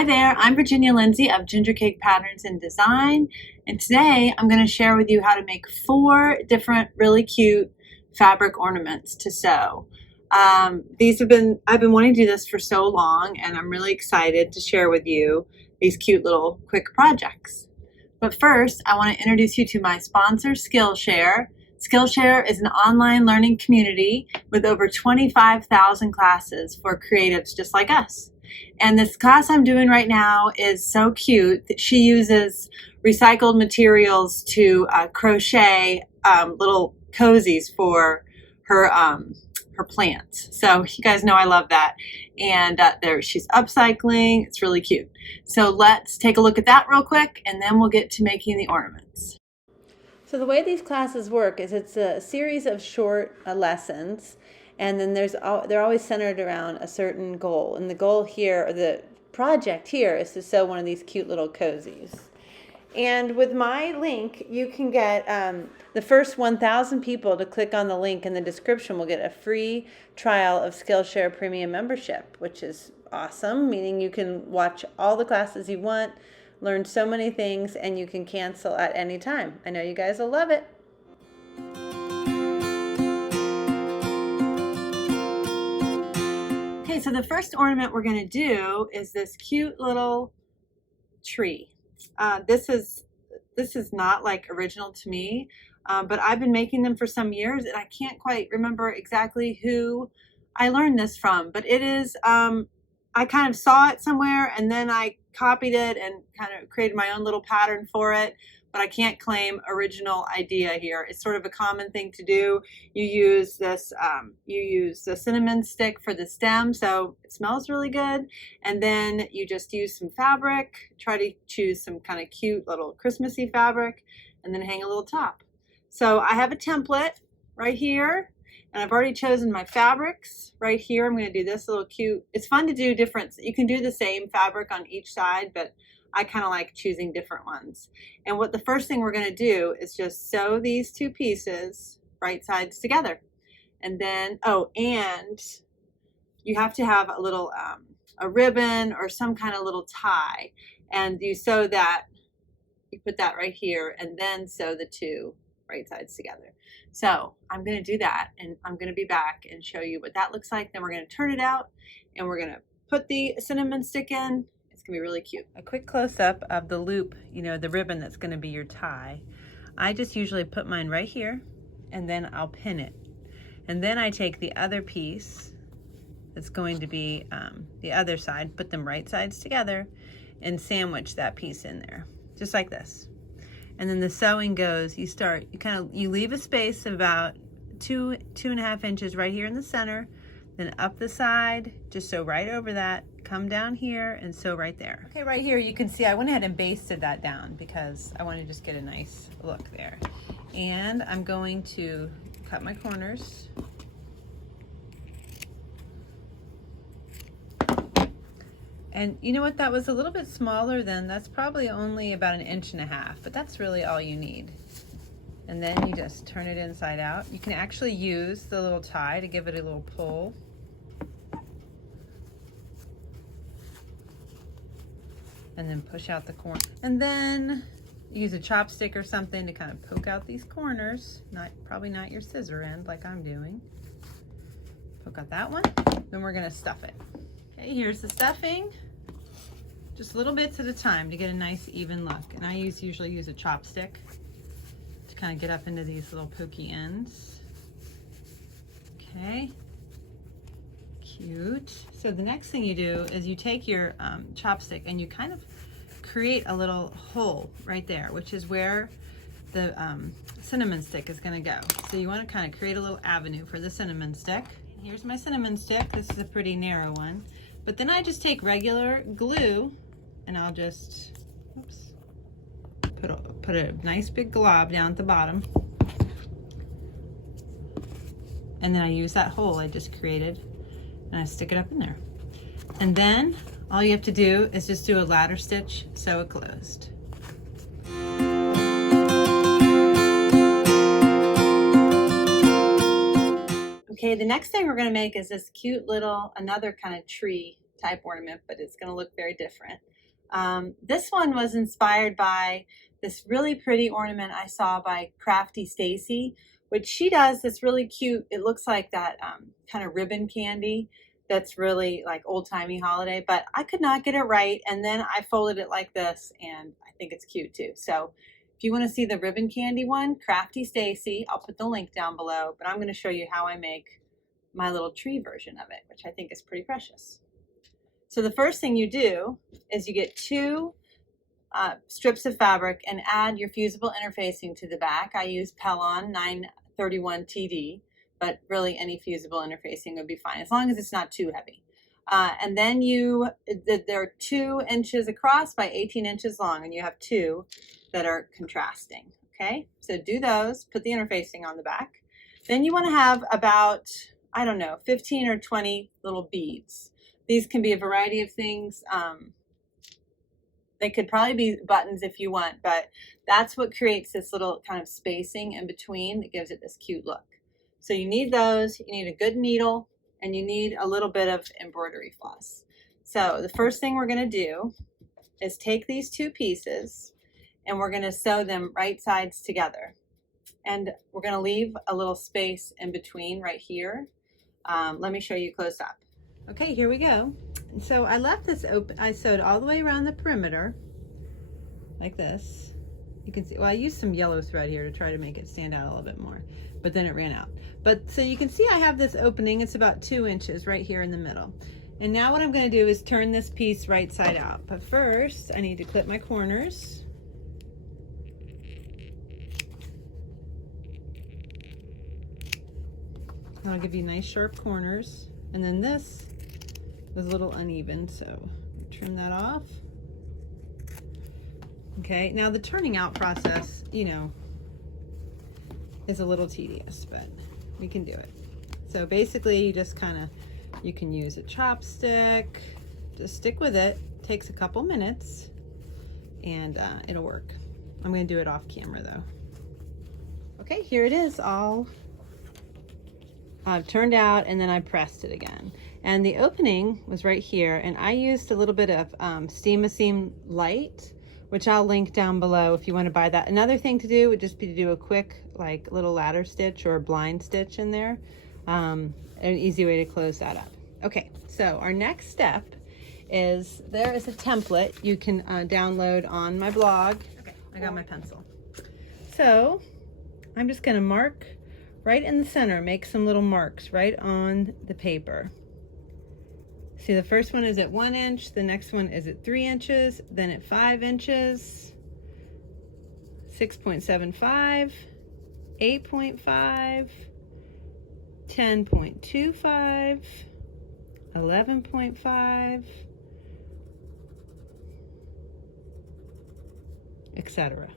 Hi there, I'm Virginia Lindsay of Ginger Cake Patterns and Design, and today I'm going to share with you how to make 4 different really cute fabric ornaments to sew. I've been wanting to do this for so long, and I'm really excited to share with you these cute little quick projects. But first, I want to introduce you to my sponsor, Skillshare. Skillshare is an online learning community with over 25,000 classes for creatives just like us. And this class I'm doing right now is so cute that she uses recycled materials to crochet little cozies for her plants. So you guys know I love that. And she's upcycling. It's really cute. So let's take a look at that real quick, and then we'll get to making the ornaments. So the way these classes work is it's a series of short lessons, and then they're always centered around a certain goal. And the goal here, or the project here, is to sew one of these cute little cozies. And with my link, you can get the first 1,000 people to click on the link in the description will get a free trial of Skillshare Premium membership, which is awesome, meaning you can watch all the classes you want, learn so many things, and you can cancel at any time. I know you guys will love it. Okay, so the first ornament we're going to do is this cute little tree. This is not like original to me, but I've been making them for some years, and I can't quite remember exactly who I learned this from, but it is, I kind of saw it somewhere, and then I copied it and kind of created my own little pattern for it, but I can't claim original idea here. It's sort of a common thing to do. You use this, you use the cinnamon stick for the stem, so it smells really good. And then you just use some fabric, try to choose some kind of cute little Christmassy fabric, and then hang a little top. So I have a template right here, and I've already chosen my fabrics right here. I'm going to do this little cute, it's fun to do different, you can do the same fabric on each side, but I kind of like choosing different ones. And what the first thing we're going to do is just sew these 2 pieces right sides together. And then, oh, and you have to have a little, a ribbon or some kind of little tie. And you sew that, you put that right here, and then sew the 2 right sides together. So I'm going to do that, and I'm going to be back and show you what that looks like. Then we're going to turn it out, and we're going to put the cinnamon stick in. It's going to be really cute. A quick close-up of the loop, you know, the ribbon that's going to be your tie. I just usually put mine right here, and then I'll pin it. And then I take the other piece that's going to be the other side, put them right sides together, and sandwich that piece in there, just like this. And then the sewing goes, you leave a space of about 2.5 inches right here in the center, then up the side, just sew right over that, come down here and sew right there. Okay, right here you can see I went ahead and basted that down because I want to just get a nice look there. And I'm going to cut my corners. And you know what, that was a little bit smaller than, that's probably only about 1.5 inches, but that's really all you need. And then you just turn it inside out. You can actually use the little tie to give it a little pull. And then push out the corner. And then use a chopstick or something to kind of poke out these corners. Probably not your scissor end like I'm doing. Poke out that one. Then we're gonna stuff it. Okay, here's the stuffing. Just little bits at a time to get a nice even look. And I usually use a chopstick to kind of get up into these little pokey ends. Okay, cute. So the next thing you do is you take your chopstick and you kind of create a little hole right there, which is where the cinnamon stick is going to go. So you want to kind of create a little avenue for the cinnamon stick. Here's my cinnamon stick. This is a pretty narrow one. But then I just take regular glue and I'll just, oops, put a nice big glob down at the bottom. And then I use that hole I just created and I stick it up in there. And then all you have to do is just do a ladder stitch, sew it closed. Okay, the next thing we're going to make is this cute little, another kind of tree type ornament, but it's going to look very different. This one was inspired by this really pretty ornament I saw by Crafty Stacy, which she does this really cute, it looks like that kind of ribbon candy that's really like old-timey holiday, but I could not get it right, and then I folded it like this, and I think it's cute too. So if you want to see the ribbon candy one, Crafty Stacy, I'll put the link down below, but I'm going to show you how I make my little tree version of it, which I think is pretty precious. So the first thing you do is you get two strips of fabric and add your fusible interfacing to the back. I use Pellon 931 TD, but really any fusible interfacing would be fine as long as it's not too heavy. And then they're 2 inches across by 18 inches long, and you have 2 that are contrasting. Okay, so do those, put the interfacing on the back. Then you want to have about, I don't know, 15 or 20 little beads. These can be a variety of things. They could probably be buttons if you want, but that's what creates this little kind of spacing in between that gives it this cute look. So you need those, you need a good needle, and you need a little bit of embroidery floss. So the first thing we're going to do is take these 2 pieces and we're going to sew them right sides together. And we're going to leave a little space in between right here. Let me show you close up. Okay, here we go. So I left this open. I sewed all the way around the perimeter like this. You can see, well, I used some yellow thread here to try to make it stand out a little bit more, but then it ran out. But so you can see I have this opening. It's about 2 inches right here in the middle. And now what I'm going to do is turn this piece right side out. But first I need to clip my corners. That'll give you nice sharp corners. And then this was a little uneven, so trim that off. Okay, now the turning out process, you know, is a little tedious, but we can do it. So basically you just kind of, you can use a chopstick, just stick with it. Takes a couple minutes and it'll work. I'm going to do it off camera though. Okay, here it is all turned out, and then I pressed it again. And the opening was right here, and I used a little bit of Steam-A-Seam Light, which I'll link down below if you want to buy that. Another thing to do would just be to do a quick like little ladder stitch or blind stitch in there. An easy way to close that up. Okay, so our next step is there is a template you can download on my blog. Okay, I got my pencil. So I'm just going to mark right in the center, make some little marks right on the paper. See, the first one is at 1 inch, the next one is at 3 inches, then at 5 inches, 6.75, 8.5, 10.25, 11.5, etc.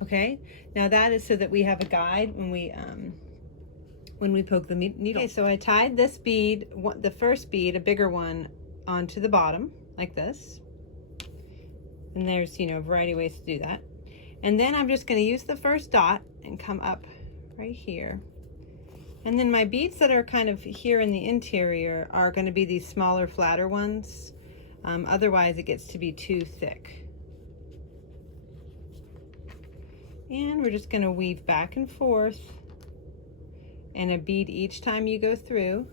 Okay, now that is so that we have a guide when we poke the needle. Okay, so I tied this bead, the first bead, a bigger one, onto the bottom like this. And there's, you know, a variety of ways to do that. And then I'm just going to use the first dot and come up right here. And then my beads that are kind of here in the interior are going to be these smaller, flatter ones. Otherwise it gets to be too thick. And we're just going to weave back and forth and a bead each time you go through,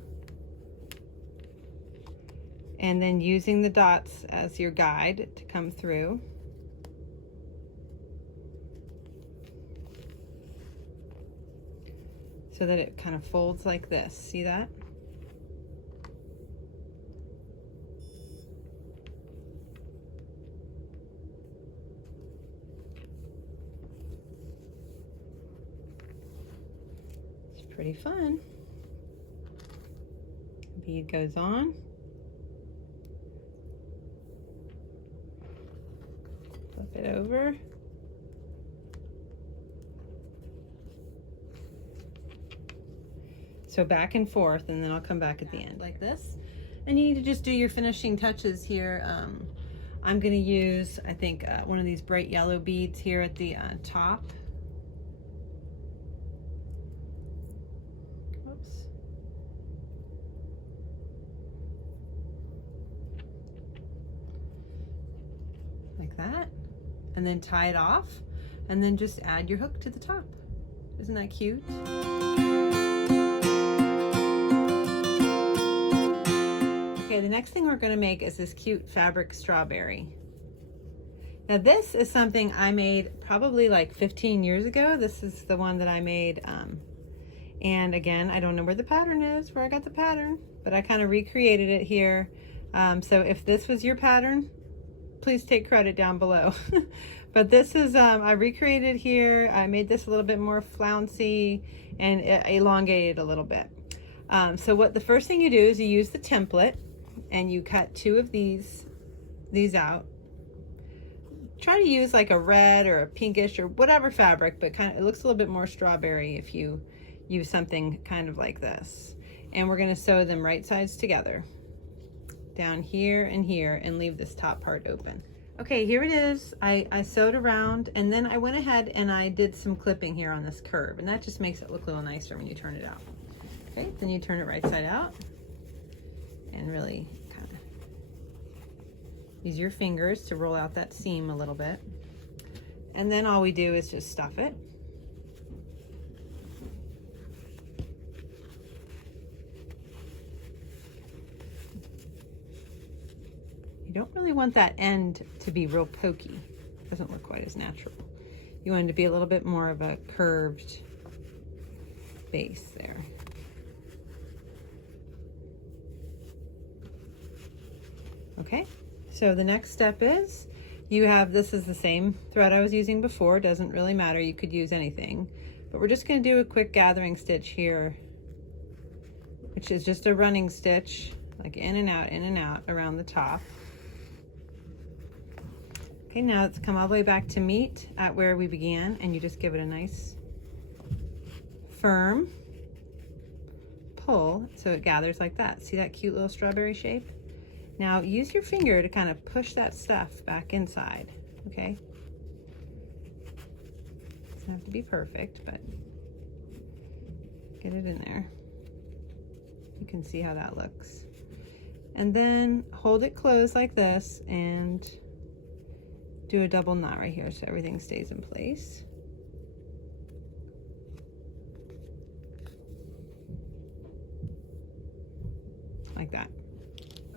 and then using the dots as your guide to come through. So that it kind of folds like this. See that? Pretty fun. Bead goes on. Flip it over. So back and forth, and then I'll come back at the end like this. And you need to just do your finishing touches here. I'm going to use, I think, one of these bright yellow beads here at the top. and then tie it off, and then just add your hook to the top. Isn't that cute? Okay, the next thing we're going to make is this cute fabric strawberry. Now this is something I made probably like 15 years ago. This is the one that I made, and again, I don't know where the pattern is, where I got the pattern, but I kind of recreated it here. So if this was your pattern, please take credit down below. But this is, I recreated here. I made this a little bit more flouncy and elongated a little bit. So what the first thing you do is you use the template and you cut 2 of these out. Try to use like a red or a pinkish or whatever fabric, but kind of, it looks a little bit more strawberry if you use something kind of like this. And we're going to sew them right sides together, down here and here, and leave this top part open. Okay, here it is. I sewed around, and then I went ahead and I did some clipping here on this curve, and that just makes it look a little nicer when you turn it out. Okay, then you turn it right side out and really kind of use your fingers to roll out that seam a little bit. And then all we do is just stuff it. You don't really want that end to be real pokey. It doesn't look quite as natural. You want it to be a little bit more of a curved base there. Okay, so the next step is you have, this is the same thread I was using before. It doesn't really matter, you could use anything, but we're just going to do a quick gathering stitch here, which is just a running stitch, like in and out around the top. Okay, now let's come all the way back to meet at where we began, and you just give it a nice firm pull so it gathers like that. See that cute little strawberry shape? Now use your finger to kind of push that stuff back inside, okay? Doesn't have to be perfect, but get it in there. You can see how that looks. And then hold it closed like this and do a double knot right here so everything stays in place. Like that.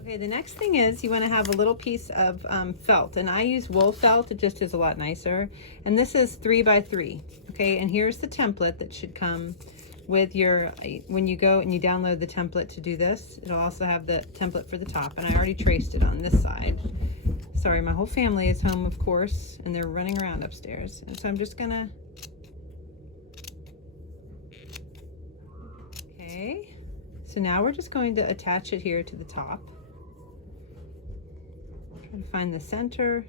Okay, the next thing is you want to have a little piece of felt, and I use wool felt. It just is a lot nicer. And this is 3 by 3. Okay, and here's the template that should come with your, when you go and you download the template to do this, it'll also have the template for the top, and I already traced it on this side. Sorry, my whole family is home, of course, and they're running around upstairs. And so I'm just gonna, okay, so now we're just going to attach it here to the top. Try to find the center.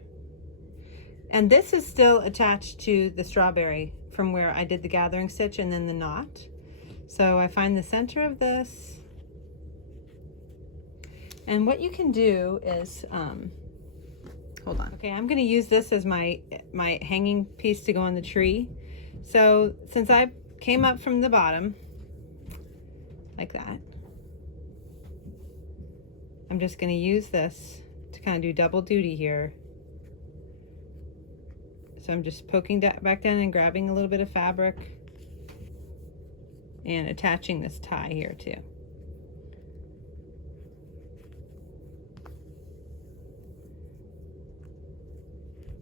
And this is still attached to the strawberry from where I did the gathering stitch and then the knot. So I find the center of this. And what you can do is, hold on. Okay, I'm gonna use this as my hanging piece to go on the tree. So since I came up from the bottom, like that, I'm just gonna use this to kind of do double duty here. So I'm just poking back down and grabbing a little bit of fabric and attaching this tie here too.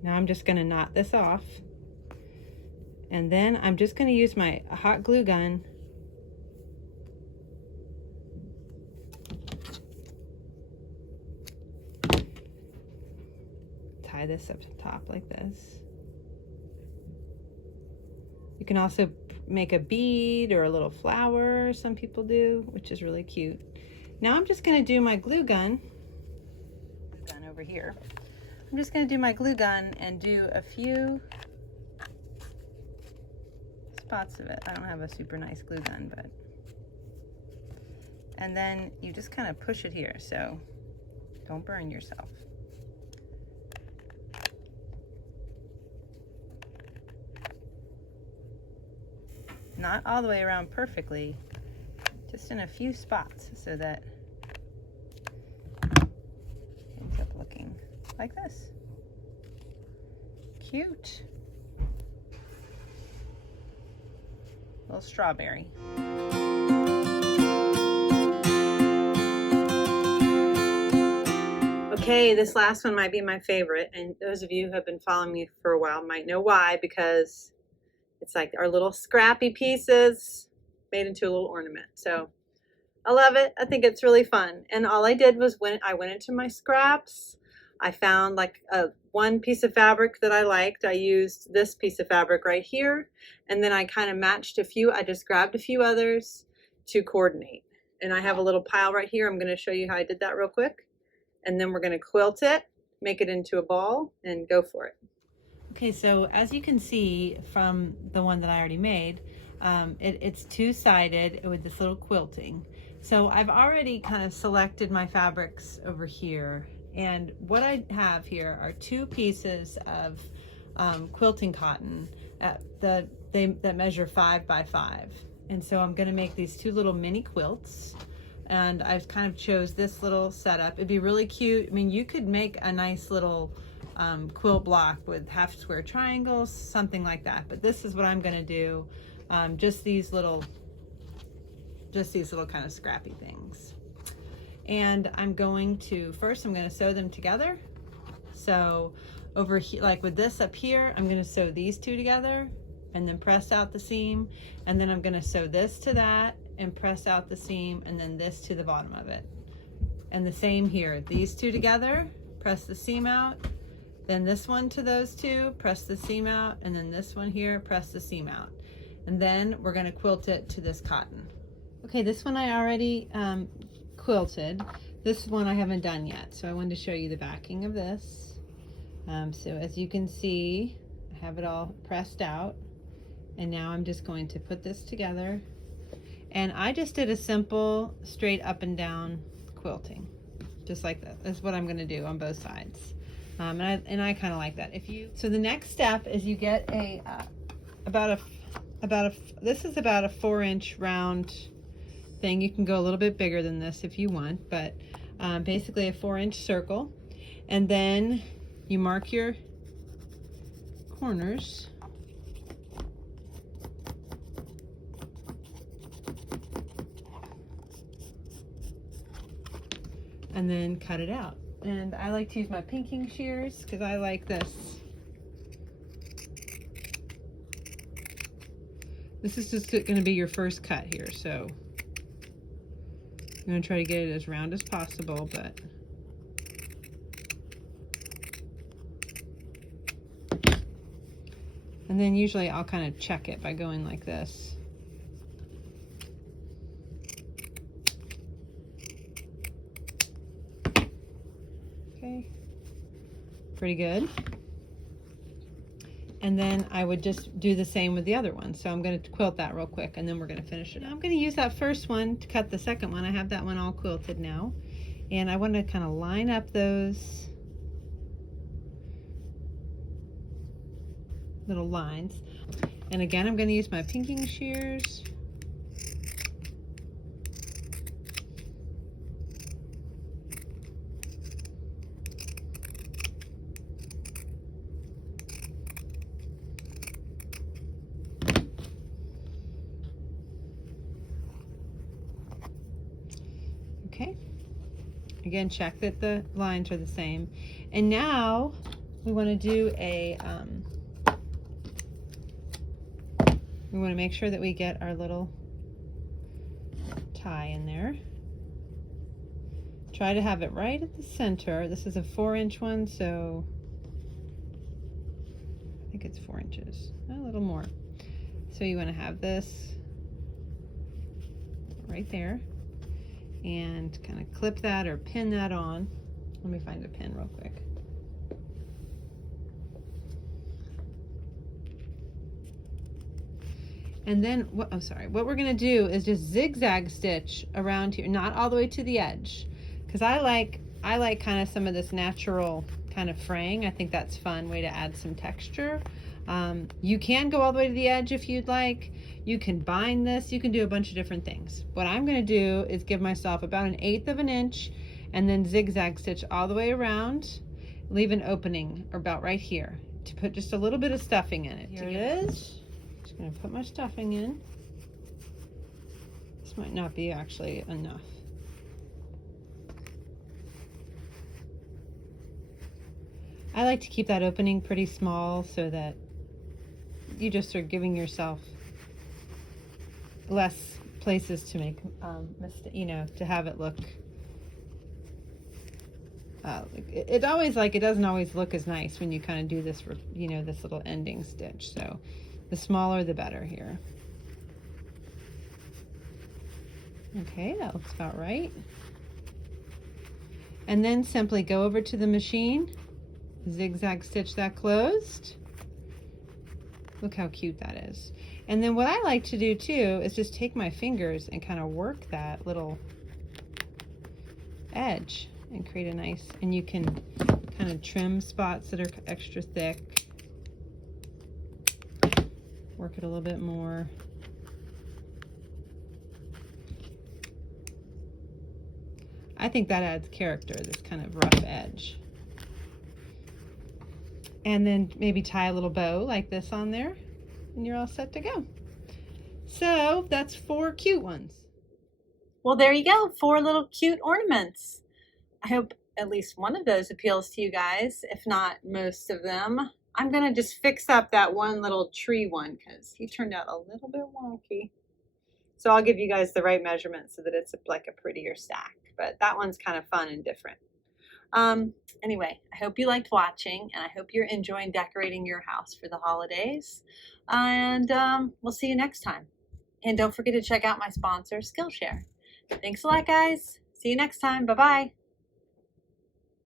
Now I'm just going to knot this off, and then I'm just going to use my hot glue gun tie this up top like this. You can also make a bead or a little flower, some people do, which is really cute. Now I'm just going to do my glue gun over here. I'm just going to do my glue gun and do a few spots of it. I don't have a super nice glue gun, but, and then you just kind of push it here so don't burn yourself. Not all the way around perfectly, just in a few spots so that it ends up looking like this. Cute. Little strawberry. Okay, this last one might be my favorite, and those of you who have been following me for a while might know why, because it's like our little scrappy pieces made into a little ornament. So I love it. I think it's really fun. And all I did was when I went into my scraps, I found like one piece of fabric that I liked. I used this piece of fabric right here, and then I kind of matched a few. I just grabbed a few others to coordinate. And I have a little pile right here. I'm going to show you how I did that real quick. And then we're going to quilt it, make it into a ball, and go for it. Okay, so as you can see from the one that I already made, it's two-sided with this little quilting. So I've already kind of selected my fabrics over here, and what I have here are two pieces of quilting cotton that measure 5 by 5. And so I'm going to make these two little mini quilts. And I've kind of chose this little setup. It'd be really cute. I mean, you could make a nice little quilt block with half square triangles, something like that. But this is what I'm gonna do. Just these little kind of scrappy things. And I'm going to, first I'm gonna sew them together. So over here, like with this up here, I'm gonna sew these two together and then press out the seam. And then I'm gonna sew this to that and press out the seam, and then this to the bottom of it. And the same here, these two together, press the seam out, then this one to those two, press the seam out, and then this one here, press the seam out. And then we're gonna quilt it to this cotton. Okay, this one I already quilted. This one I haven't done yet, so I wanted to show you the backing of this. So as you can see, I have it all pressed out, and now I'm just going to put this together. And I just did a simple straight up and down quilting, just like that. That's what I'm going to do on both sides. And I kind of like that. So the next step is you get this is about a 4-inch round thing. You can go a little bit bigger than this if you want, but basically a 4-inch circle. And then you mark your corners. And then cut it out. And I like to use my pinking shears because I like this. This is just going to be your first cut here, so I'm going to try to get it as round as possible, but and then usually I'll kind of check it by going like this. Okay, pretty good. And then I would just do the same with the other one. So I'm going to quilt that real quick, and then we're going to finish it. I'm going to use that first one to cut the second one. I have that one all quilted now, and I want to kind of line up those little lines. And again, I'm going to use my pinking shears. Okay, again, check that the lines are the same. And now we want to do we want to make sure that we get our little tie in there. Try to have it right at the center. This is a 4-inch one, so I think it's 4 inches, a little more. So you want to have this right there, and kind of clip that or pin that on. Let me find a pin real quick. And then what we're going to do is just zigzag stitch around here, not all the way to the edge, because I like kind of some of this natural kind of fraying. I think that's a fun way to add some texture. You can go all the way to the edge if you'd like. You can bind this. You can do a bunch of different things. What I'm going to do is give myself about 1/8 of an inch and then zigzag stitch all the way around. Leave an opening about right here to put just a little bit of stuffing in it. Here it is. Just going to put my stuffing in. This might not be actually enough. I like to keep that opening pretty small so that you just are giving yourself less places to make, you know, to have it look. It always, like, it doesn't always look as nice when you kind of do this, you know, this little ending stitch. So the smaller the better here. Okay, that looks about right. And then simply go over to the machine, zigzag stitch that closed. Look how cute that is. And then what I like to do too is just take my fingers and kind of work that little edge and create a nice, and you can kind of trim spots that are extra thick. Work it a little bit more. I think that adds character, this kind of rough edge. And then maybe tie a little bow like this on there, and you're all set to go. So that's 4 cute ones. Well, there you go, 4 little cute ornaments. I hope at least one of those appeals to you guys, if not most of them. I'm gonna just fix up that one little tree one because he turned out a little bit wonky. So I'll give you guys the right measurement so that it's like a prettier stack. But that one's kind of fun and different. Anyway, I hope you liked watching, and I hope you're enjoying decorating your house for the holidays. And we'll see you next time. And don't forget to check out my sponsor, Skillshare. Thanks a lot, guys. See you next time. Bye-bye.